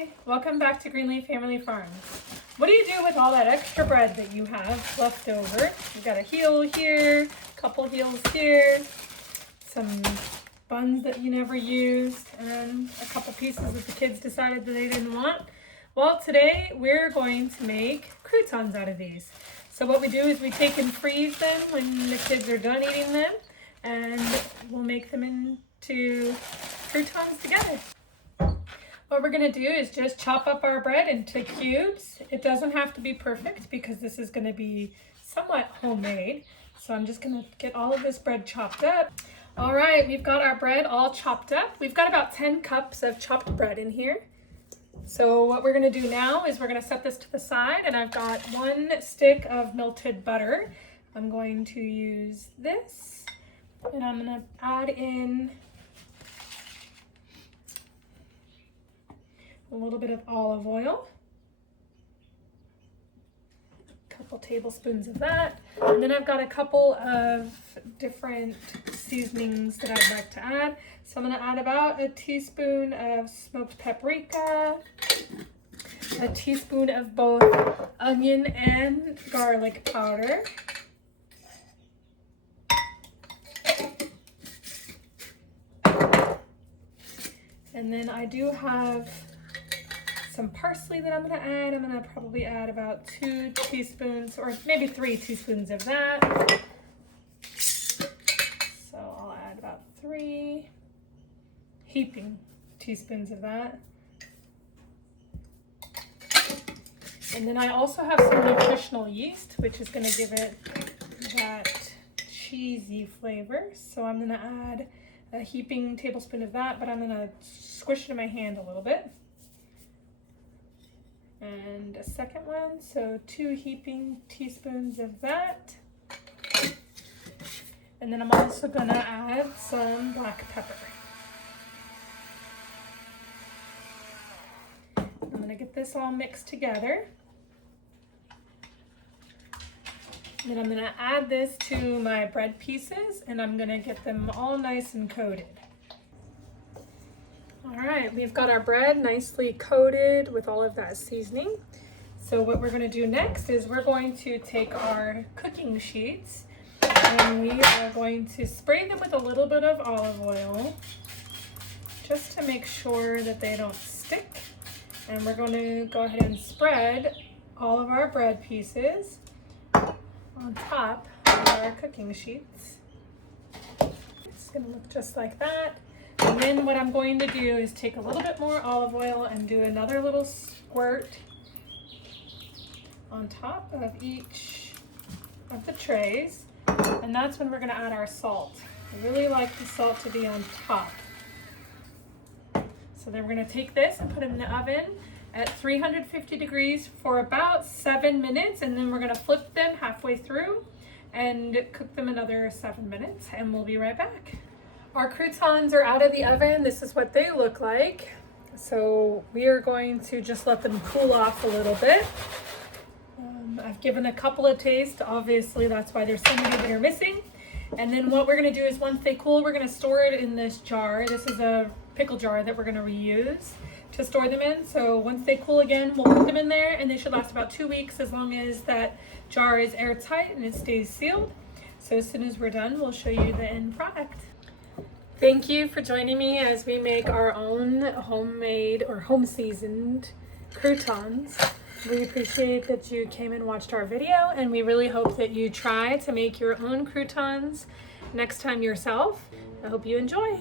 Hi, welcome back to Greenleaf Family Farms. What do you do with all that extra bread that you have left over? You've got a heel here, a couple heels here, some buns that you never used, and a couple pieces that the kids decided that they didn't want. Well, today we're going to make croutons out of these. So what we do is we take and freeze them when the kids are done eating them, and we'll make them into croutons together. What we're going to do is just chop up our bread into cubes. It doesn't have to be perfect because this is going to be somewhat homemade. So I'm just going to get all of this bread chopped up. All right, we've got our bread all chopped up. We've got about 10 cups of chopped bread in here. So what we're going to do now is we're going to set this to the side, and I've got 1 stick of melted butter. I'm going to use this, and I'm going to add in a little bit of olive oil, a couple tablespoons of that, and then I've got a couple of different seasonings that I'd like to add. So I'm going to add about a teaspoon of smoked paprika, a teaspoon of both onion and garlic powder, and then I do have some parsley that I'm going to add. I'm going to probably add about 2 teaspoons or maybe 3 teaspoons of that. So I'll add about 3 heaping teaspoons of that. And then I also have some nutritional yeast, which is going to give it that cheesy flavor. So I'm going to add a heaping tablespoon of that, but I'm going to squish it in my hand a little bit. And a second one, so 2 heaping teaspoons of that. And then I'm also gonna add some black pepper. I'm gonna get this all mixed together. And then I'm gonna add this to my bread pieces, and I'm gonna get them all nice and coated. All right, we've got our bread nicely coated with all of that seasoning. So what we're going to do next is we're going to take our cooking sheets and we are going to spray them with a little bit of olive oil just to make sure that they don't stick. And we're going to go ahead and spread all of our bread pieces on top of our cooking sheets. It's going to look just like that. And then what I'm going to do is take a little bit more olive oil and do another little squirt on top of each of the trays. And that's when we're going to add our salt. I really like the salt to be on top. So then we're going to take this and put it in the oven at 350 degrees for about 7 minutes. And then we're going to flip them halfway through and cook them another 7 minutes. And we'll be right back. Our croutons are out of the oven. This is what they look like. So we are going to just let them cool off a little bit. I've given a couple of tastes. Obviously, that's why there's so many that are missing. And then what we're going to do is once they cool, we're going to store it in this jar. This is a pickle jar that we're going to reuse to store them in. So once they cool again, we'll put them in there, and they should last about 2 weeks as long as that jar is airtight and it stays sealed. So as soon as we're done, we'll show you the end product. Thank you for joining me as we make our own homemade or home seasoned croutons. We appreciate that you came and watched our video, and we really hope that you try to make your own croutons next time yourself. I hope you enjoy.